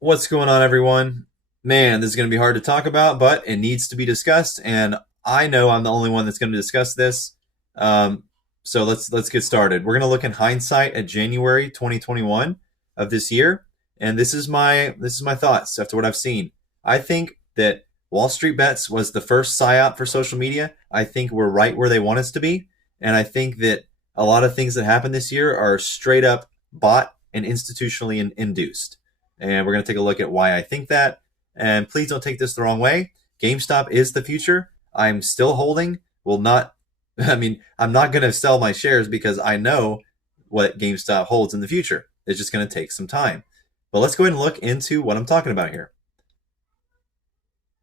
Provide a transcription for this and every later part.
What's going on, everyone? Man, this is going to be hard to talk about, but it needs to be discussed, and I know I'm the only one that's going to discuss this. Um, so let's get started. We're going to look in hindsight at January 2021 of this year, and this is my thoughts after what I've seen. I think that Wall Street Bets was the first PSYOP for social media. I think we're right where they want us to be, and I think that a lot of things that happened this year are straight up bought and institutionally induced, and we're going to take a look at why I think that. And please don't take this the wrong way. GameStop is the future. I'm still holding. Will not. I mean, I'm not going to sell my shares because I know what GameStop holds in the future. It's just going to take some time. But let's go ahead and look into what I'm talking about here.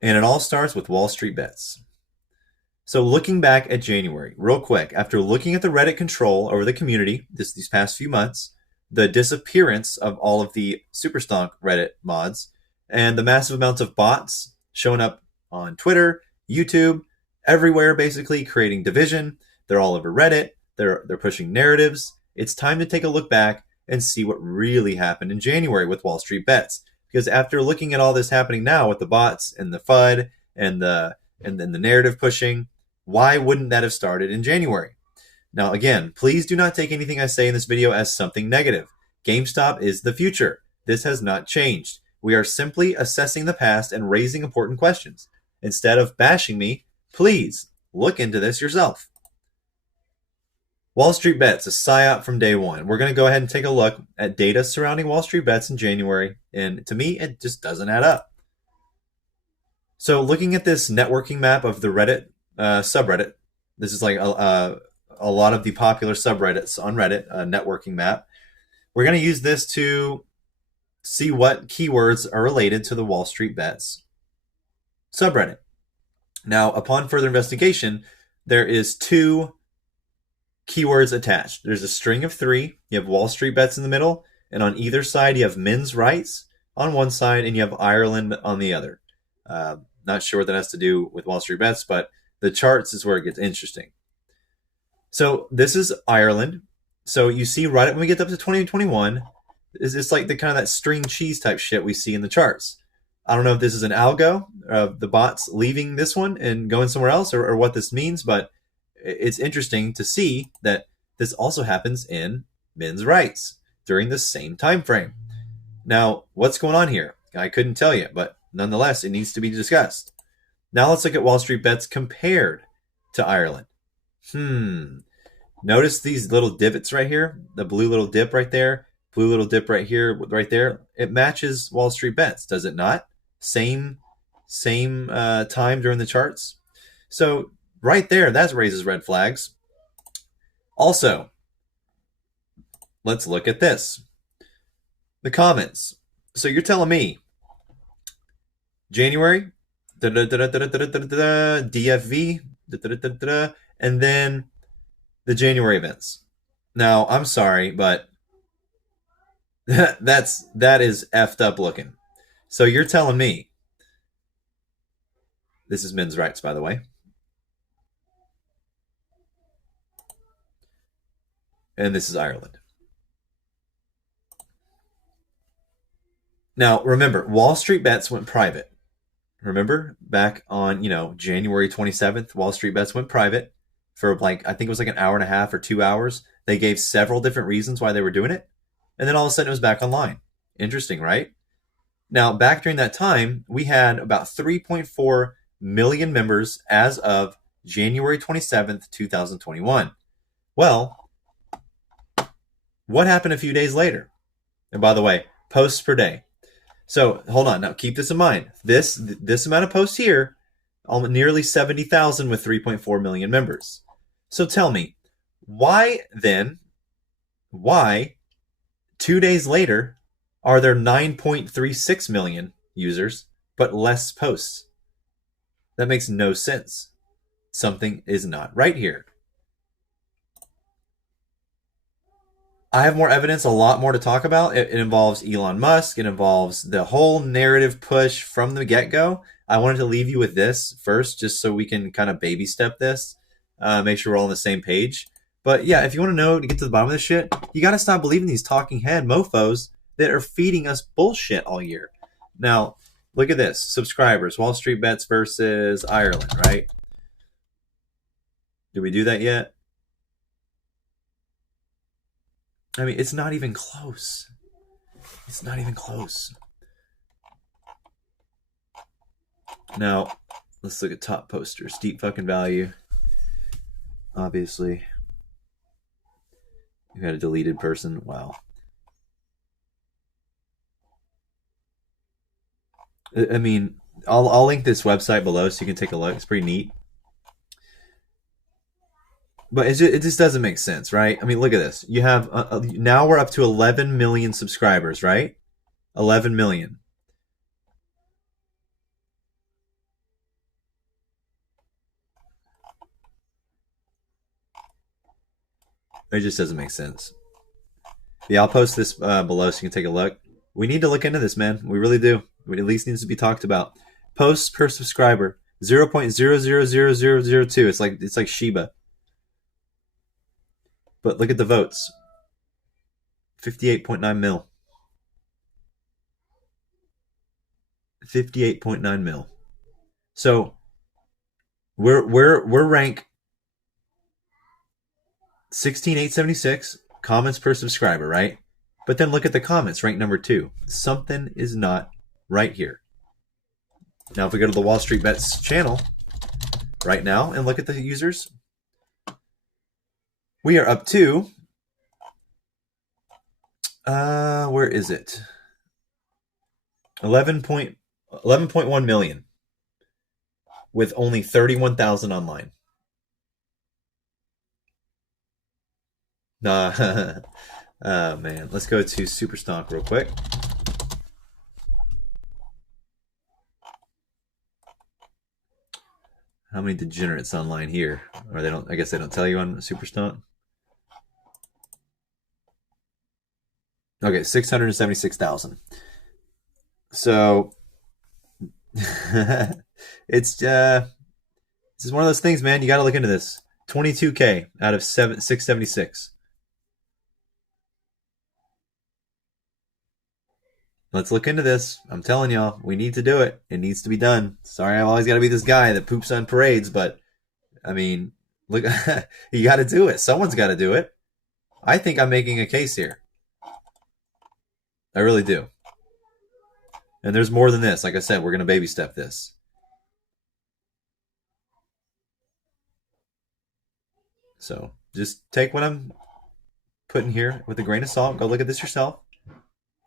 And it all starts with Wall Street Bets. So looking back at January, real quick, after looking at the Reddit control over the community these past few months, the disappearance of all of the Superstonk Reddit mods, and the massive amounts of bots showing up on Twitter, YouTube, everywhere, basically creating division. They're all over Reddit. They're pushing narratives. It's time to take a look back and see what really happened in January with Wall Street Bets. Because after looking at all this happening now with the bots and the FUD and then the narrative pushing, why wouldn't that have started in January? Now, again, please do not take anything I say in this video as something negative. GameStop is the future. This has not changed. We are simply assessing the past and raising important questions. Instead of bashing me, please look into this yourself. Wall Street Bets, a PSYOP from day one. We're going to go ahead and take a look at data surrounding Wall Street Bets in January, and to me, it just doesn't add up. So looking at this networking map of the Reddit subreddit, this is like a lot of the popular subreddits on Reddit, a networking map. We're going to use this to see what keywords are related to the Wall Street Bets subreddit. Now, upon further investigation, there is two keywords attached. There's a string of three. You have Wall Street Bets in the middle, and on either side, you have men's rights on one side, and you have Ireland on the other. Not sure what that has to do with Wall Street Bets, but the charts is where it gets interesting. So this is Ireland. So you see right when we get up to 2021, it's like the kind of that string cheese type shit we see in the charts. I don't know if this is an algo of the bots leaving this one and going somewhere else, or what this means, but it's interesting to see that this also happens in men's rights during the same time frame. Now, what's going on here? I couldn't tell you, but nonetheless, it needs to be discussed. Now let's look at Wall Street Bets compared to Ireland. Notice these little divots right here, the blue little dip right there, blue little dip right here, right there. It matches Wall Street Bets, does it not? Same time during the charts. So right there, that raises red flags. Also, let's look at this. The comments. So you're telling me January, DFV, and then the January events. Now, I'm sorry, but that is effed up looking. So you're telling me, this is men's rights, by the way, and this is Ireland. Now, remember, Wall Street Bets went private. Remember, back on, January 27th, Wall Street Bets went private for I think it was like an hour and a half or 2 hours. They gave several different reasons why they were doing it. And then all of a sudden it was back online. Interesting, right? Now, back during that time, we had about 3.4 million members as of January 27th, 2021. Well, what happened a few days later? And by the way, posts per day. So hold on. Now keep this in mind. This amount of posts here, nearly 70,000 with 3.4 million members. So tell me, why 2 days later are there 9.36 million users but less posts? That makes no sense. Something is not right here. I have more evidence, a lot more to talk about. It involves Elon Musk. It involves the whole narrative push from the get-go. I wanted to leave you with this first, just so we can kind of baby step this, make sure we're all on the same page. But yeah, if you want to know, to get to the bottom of this shit, you got to stop believing these talking head mofos that are feeding us bullshit all year. Now, look at this. Subscribers, Wall Street Bets versus Ireland, right? Did we do that yet? I mean, it's not even close. It's not even close. Now, let's look at top posters. Deep fucking value. Obviously. You got a deleted person. Wow. I mean, I'll link this website below so you can take a look. It's pretty neat. But it just doesn't make sense, right? I mean, look at this. You have now we're up to 11 million subscribers, right? 11 million. It just doesn't make sense. Yeah, I'll post this below so you can take a look. We need to look into this, man. We really do. It at least needs to be talked about. Posts per subscriber 0.000002. It's like Shiba. But look at the votes. 58.9 mil. 58.9 mil. So we're rank 16,876 comments per subscriber, right? But then look at the comments, rank number 2. Something is not right here. Now, if we go to the Wall Street Bets channel right now and look at the users, we are up to, where is it? 11.1 million with only 31,000 online. Oh, man. Let's go to Superstock real quick. How many degenerates online here? Or they don't, I guess they don't tell you on Superstock. Okay, 676,000. So it's this is one of those things, man. You got to look into this. 22K out of 676. Let's look into this. I'm telling y'all, we need to do it. It needs to be done. Sorry, I've always got to be this guy that poops on parades, but I mean, look, you got to do it. Someone's got to do it. I think I'm making a case here. I really do. And there's more than this. Like I said, we're going to baby step this. So just take what I'm putting here with a grain of salt. Go look at this yourself.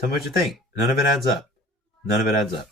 Tell me what you think. None of it adds up. None of it adds up.